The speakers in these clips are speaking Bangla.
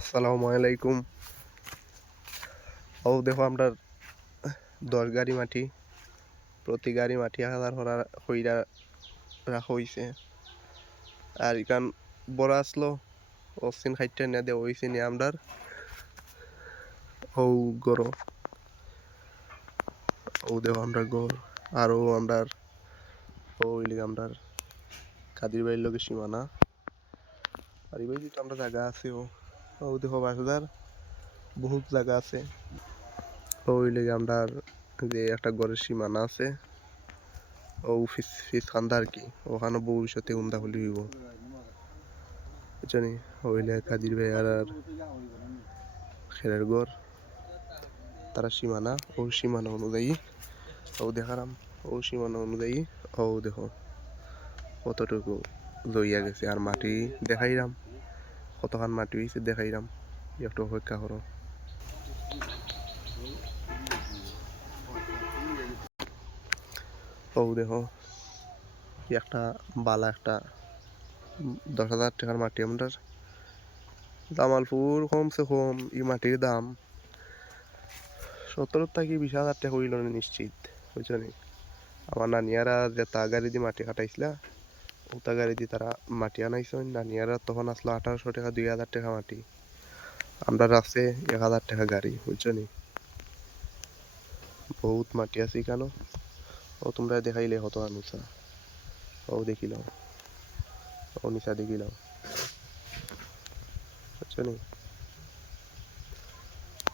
আসসালামু আলাইকুম। ও দেখো আমরা 10 গাড়ি মাটি, প্রতি গাড়ি মাটি 1000 হইরা রাখা হইছে। আর এখান বড় আসলো অসিন খাইতে না দে হইছে নি আমরার ও গরো ও দেখো আমরা গর আর ও আমরার ওইলি আমরার কাদির বাড়ির লোকের সীমানা। আর এই তো আমরা জায়গা আছে ও দেখো বাজার বহুত জায়গা আছে। ওই লেগে আমরার যে একটা গড়ের সীমানা আছে ও ফিস খান্দা আর কি ওখানে ভবিষ্যতে উন্দা হলি হইব বুঝছনি। হইলে কাদির ভাই আর খেরের গড় তারা সীমানা ও সীমানা অনুযায়ী ও দেখারাম ও সীমানা অনুযায়ী ও দেখো কতটুকু লইয়া গেছে আর মাটি দেখাইরাম কতখান মাটি হয়েছে দেখাইরাম একটু অপেক্ষা করো। ও দেখো একটা বালা একটা 10,000 টাকার মাটি আমরা জামালপুর কমসে কম এই মাটির দাম 17 থেকে 20,000 টাকা হইল নিশ্চিত বুঝছনি। আমার নানিয়ারা যে তা গাড়ি দিয়ে মাটি কাটাইছিলা ওটা গাড়ি দিয়ে তারা মাটি আনাইছেন নানিয়ারা তখন আসলো 1800 টাকা 2,000 টাকা মাটি আমরা রাখছে 1,000 টাকা গাড়ি বুঝছনি। বহুত মাটি আছে কেন ও তোমরা দেখাইলে হতো আনুসা ও দেখিলাম ও নিশা দেখিলাম বুঝছনি।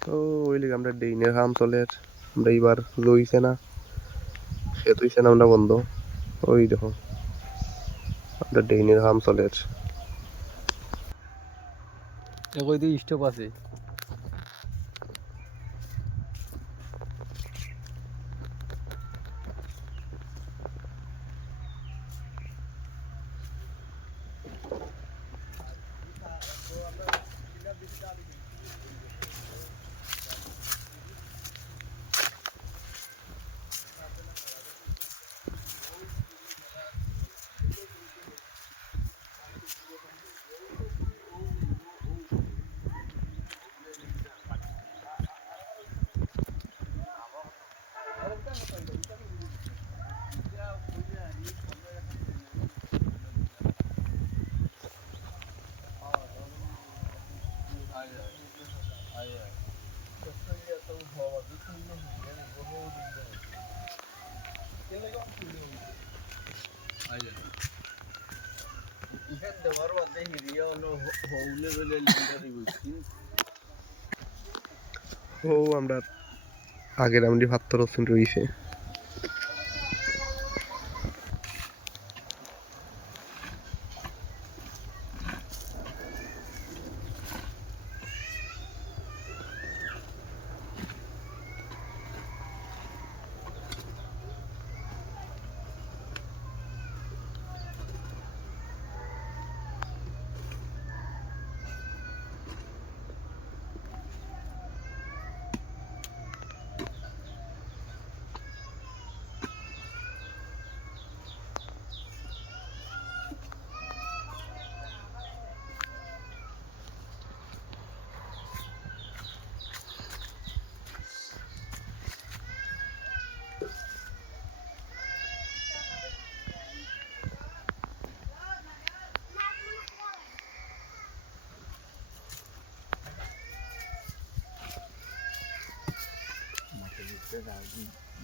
তো ওই লিগে আমরা ডেইনের কাম চলে আমরা এইবার লইছে না খেত হইছে না আমরা বন্ধ ওই দেখো আমরা ডেইনের কাম চলে কই দিয়ে স্টপ আছে। ও আমরা আগের আমরি ভাত রসুন রইছে।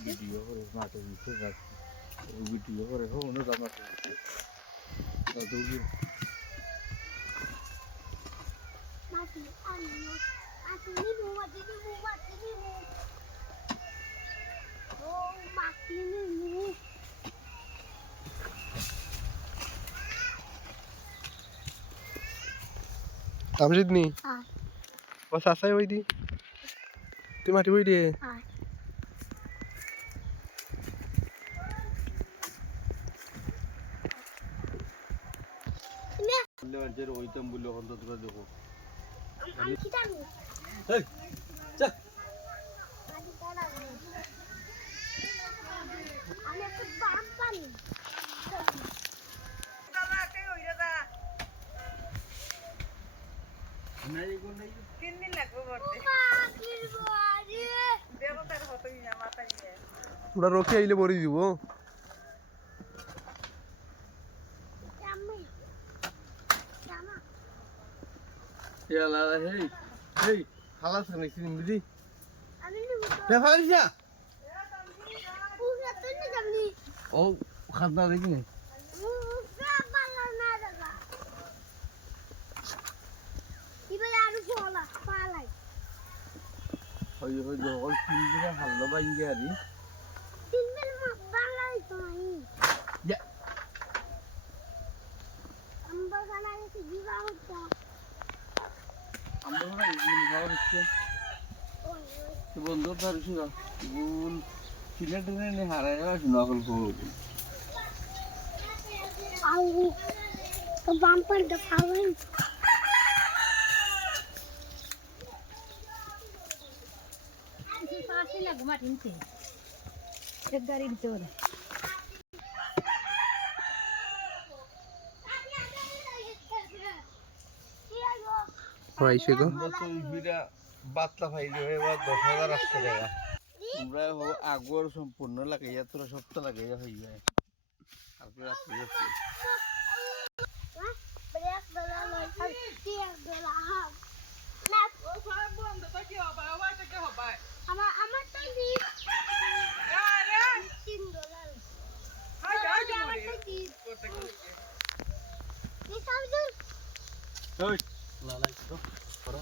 ভিডিও করে মাঠে দিতে যাচ্ছি ভিডিও করে হোক মাঠে আমজিদ নি বস আসাই ওই দি তুই মাটি বই দিয়ে ওইটাম বললে অন্তত দেখো 3 দিন লাগবে ভরতে দেখো তার হতই না মাথা নিয়ে ওরা রকি আইলে ভরি দিব হেই খালাস নাকি নিবি রে ফালিসা ও খাদনা দেখি না ওই ওই ওই তিনদিনে ভালো বাইঙ্গে আরি যা আমরা না ইন খাওয়া হচ্ছে তো বন্ধু তার শুনো গুল সিলেট নে হারায় গেল নকল করব bumper the following. एक गाड़ी चोर আইছে গো আমরা তো বিরা বাতলা ফাইলে এবার 10,000 আসছে টাকা আমরা আগর সম্পূর্ণ লাগাইয়া তোরা সপ্তাহ লাগাইয়া হই যায় কালকে রাত্রে যাচ্ছি ওই লালাই তো করো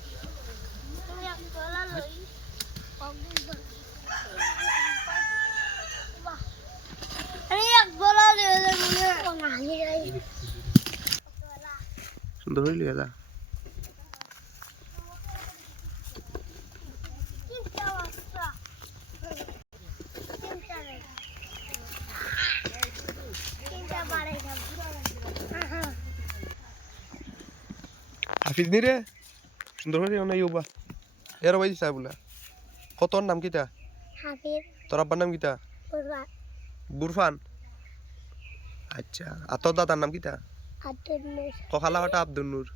সুন্দর হইলি দাদা হাফিজ নি রে সুন্দর হইলি না ইউবা এর বাইজি সাবুলা কতর নাম কিটা তোর আব্বার নাম কিটা বুরফান আচ্ছা আর তোর দাদার নাম কিটা কখালা হটা আব্দুল নূর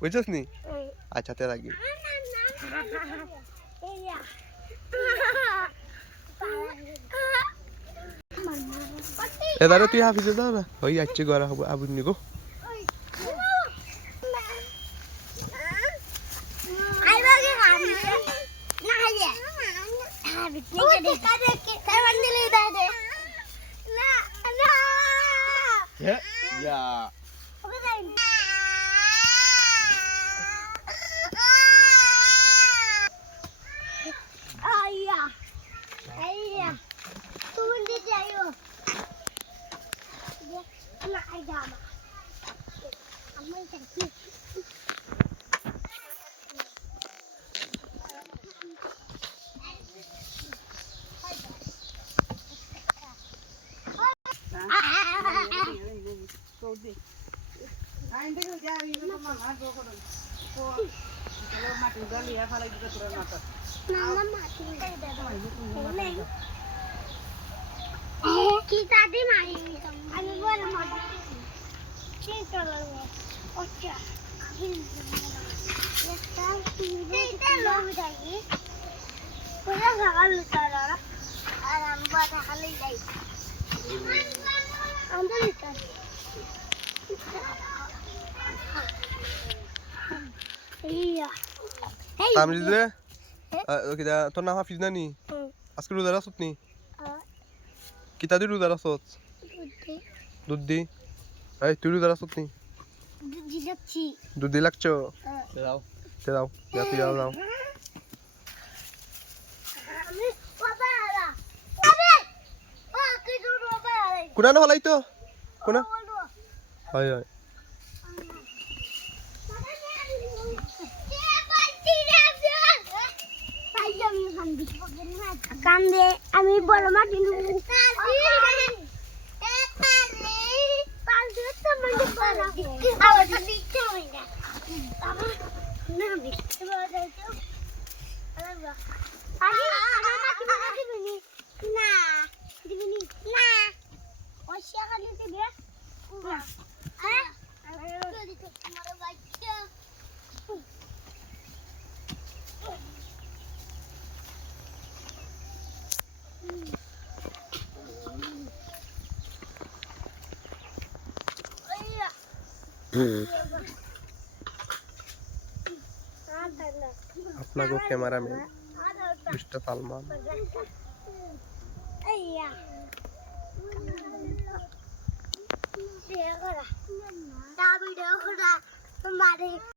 বুঝছিস নি আচ্ছা তে রাখি এদারে তুই হাফিজে দাও না ওই আচ্ছি গড়া হবো Abul নিগো ya kita di main আমি বড় মাটি ঠিক চলো আচ্ছা এটা লোক যাই পুরো ভাগাল তারা আর আমরা তাহলে যাই আমরা নিতে ইয়া তামরিজ রে কিটা তোর নাম হাফিজ না নি আজকে রোজা রাখছত নি কিতা দি রোজা রাখছত দুধ দি এই তুই রোজা রাখছত নি দিলাচ্ছি দুধ দি লাগছো দাও তে দাও যা তুই যাও যাও আমি বাবা আলা আবে ও কি দূর বাবা আলা কোনা না হলাই তো কোনা হয় হয় কান্দে আমি বড় মাটি না আপনাকে cameraman mister Salman. Iya. Dia kira. Tapi dia kira kemarin